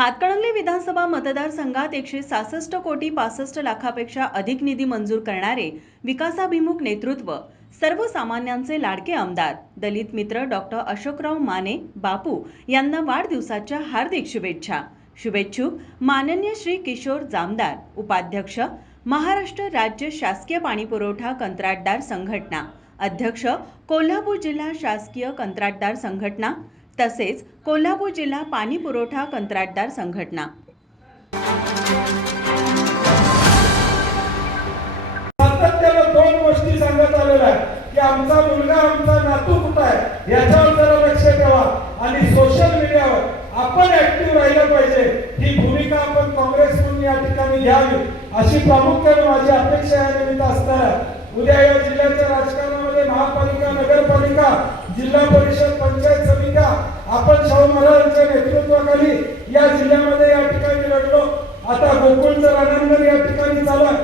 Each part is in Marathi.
हातकणंगले विधानसभा मतदारसंघात 166 कोटी 65 लाखापेक्षा अधिक निधी मंजूर करणारे विकासाभिमुख नेतृत्व, सर्वसामान्यांचे लाडके आमदार दलित मित्र डॉक्टर अशोकराव माने बापू यांना वाढदिवसाच्या हार्दिक शुभेच्छा। शुभेच्छुक माननीय श्री किशोर जामदार, उपाध्यक्ष महाराष्ट्र राज्य शासकीय पाणीपुरवठा कंत्राटदार संघटना, अध्यक्ष कोल्हापूर जिल्हा शासकीय कंत्राटदार संघटना तसेच कोल्हापूर जिल्हा पाणी पुरवठा कंत्राटदार संघटना। सातत्याने दोन गोष्टी सांगत आलेल्या आहेत की आमचा मुलगा आमचा नातू कुठे आहे याच्यावर जरा लक्ष ठेवा आणि सोशल मीडियावर आपण ऍक्टिव्ह राहिलं पाहिजे। ही भूमिका आपण काँग्रेस म्हणून या ठिकाणी घ्यावी अशी प्रामुख्याने माझी अपेक्षा या निमित्त असणार आहे। उद्या या जिल्ह्याच्या राजकारणामध्ये महापालिका, नगरपालिका, जिल्हा परिषद, पंचायत समित्या आपण शाहू महाराजांच्या नेतृत्वाखाली या जिल्ह्यामध्ये या ठिकाणी लढलो। आता गोकुळचं रणांगण या ठिकाणी चालू आहे।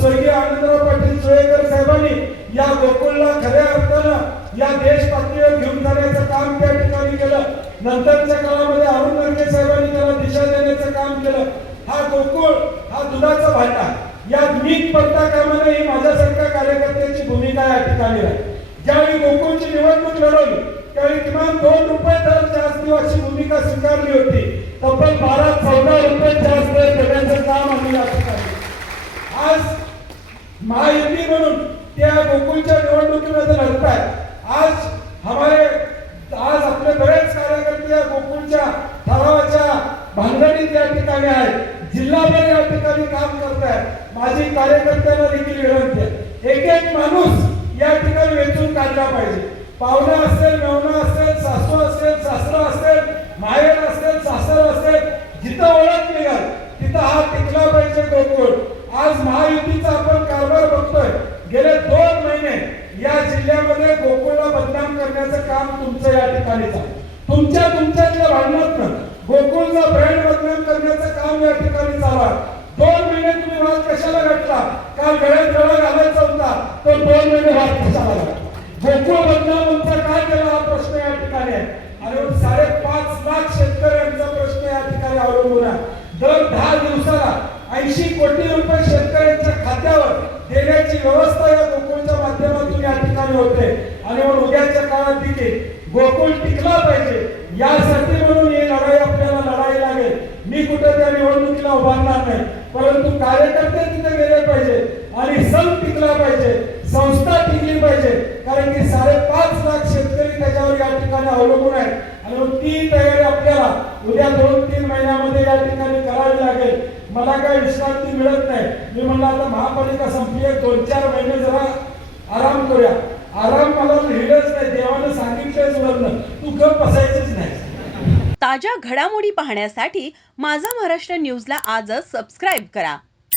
स्वर्गीय आनंदराव पाटील सुळेकर साहेबांनी या गोकुळला खऱ्या अर्थानं या देश पातळीवर घेऊन जाण्याचं काम त्या ठिकाणी केलं। नंतरच्या काळामध्ये अरुण नरके साहेबांनी त्याला दिशा देण्याचं काम केलं। हा गोकुळ हा दुधाचा भांडा या मीठ पडता कामा नये ही माझ्यासारख्या कार्यकर्त्याची भूमिका या ठिकाणी आहे। ज्यावेळी गोकुळची निवडणूक लढवली त्यावेळी किमान 2 रुपये दर जास्त देण्याची भूमिका स्वीकारली होती। तब्बल 12-14 रुपये जास्त दर देण्याचं काम आम्ही या ठिकाणी आज महायुती म्हणून त्या गोकुळच्या निवडणुकीमध्ये लढतायत। आज आपले बरेच कार्यकर्ते या गोकुळच्या ठरावाच्या भानगडीत या ठिकाणी आहेत। जिल्हाभर या ठिकाणी काम करतायत। माझी कार्यकर्त्यांना देखील विनंती आहे, एक माणूस या ठिकाणी वेचून काढला पाहिजे। पाहुणा असेल, मेवणा असेल, सासू असेल, सासरा असेल, माहेर असेल, सासर असेल, जिथं ओळख निघाल तिथं हा टिकला पाहिजे गोकुळ। आज महायुतीचा आपण कारभार बघतोय। गेले 2 महिने या जिल्ह्यामध्ये गोकुळला बदनाम करण्याचं काम तुमचं या ठिकाणी चालू। तुमच्यातल्या भांडणातनं गोकुळचा ब्रँड बदनाम करण्याचं काम या ठिकाणी चालू आहे। 2 महिने तुम्ही वाद कशाला घातला? काल गळ्यात गळा घालायचा होता तो 2 महिने वाद कशाला घातला? गोकुळ बदनाम तुमचा काय केला हा प्रश्न या ठिकाणी आहे। आणि 5.5 लाख शेतकऱ्यांचा प्रश्न या ठिकाणी अवलंबून आहे। दर 10 दिवसाला 80 कोटी रुपये शेतकऱ्यांच्या खात्यावर देण्याची व्यवस्था या गोकुळच्या माध्यमातून या ठिकाणी होते। आणि म्हणून उद्याच्या काळात देखील गोकुळ टिकला पाहिजे यासाठी म्हणून ही लढाई आपल्याला लढावी लागेल। मी कुठे त्या निवडणुकीला उभारणार नाही, परंतु कार्यकर्ते तिथे गेले पाहिजे आणि संघ टिकला पाहिजे, संस्था टिकली पाहिजे। कारण की 5.5 लाख शेतकरी त्याच्यावर या ठिकाणी अवलंबून आहेत। आणि मग ती तयारी आपल्याला उद्या 2-3 महिन्यामध्ये या ठिकाणी करावी लागेल। मला काय विश्रांती मिळत नाही। मी म्हणलं आता महापालिका संपली, 2-4 महिने जरा आराम करूया। आराम मला लिहिलंच नाही, देवानं सांगितलंच वरनं तू गप्प बसायचंच नाही। ताज्या घडामोडी पाहण्यासाठी माझा महाराष्ट्र न्यूजला आजच सबस्क्राईब करा।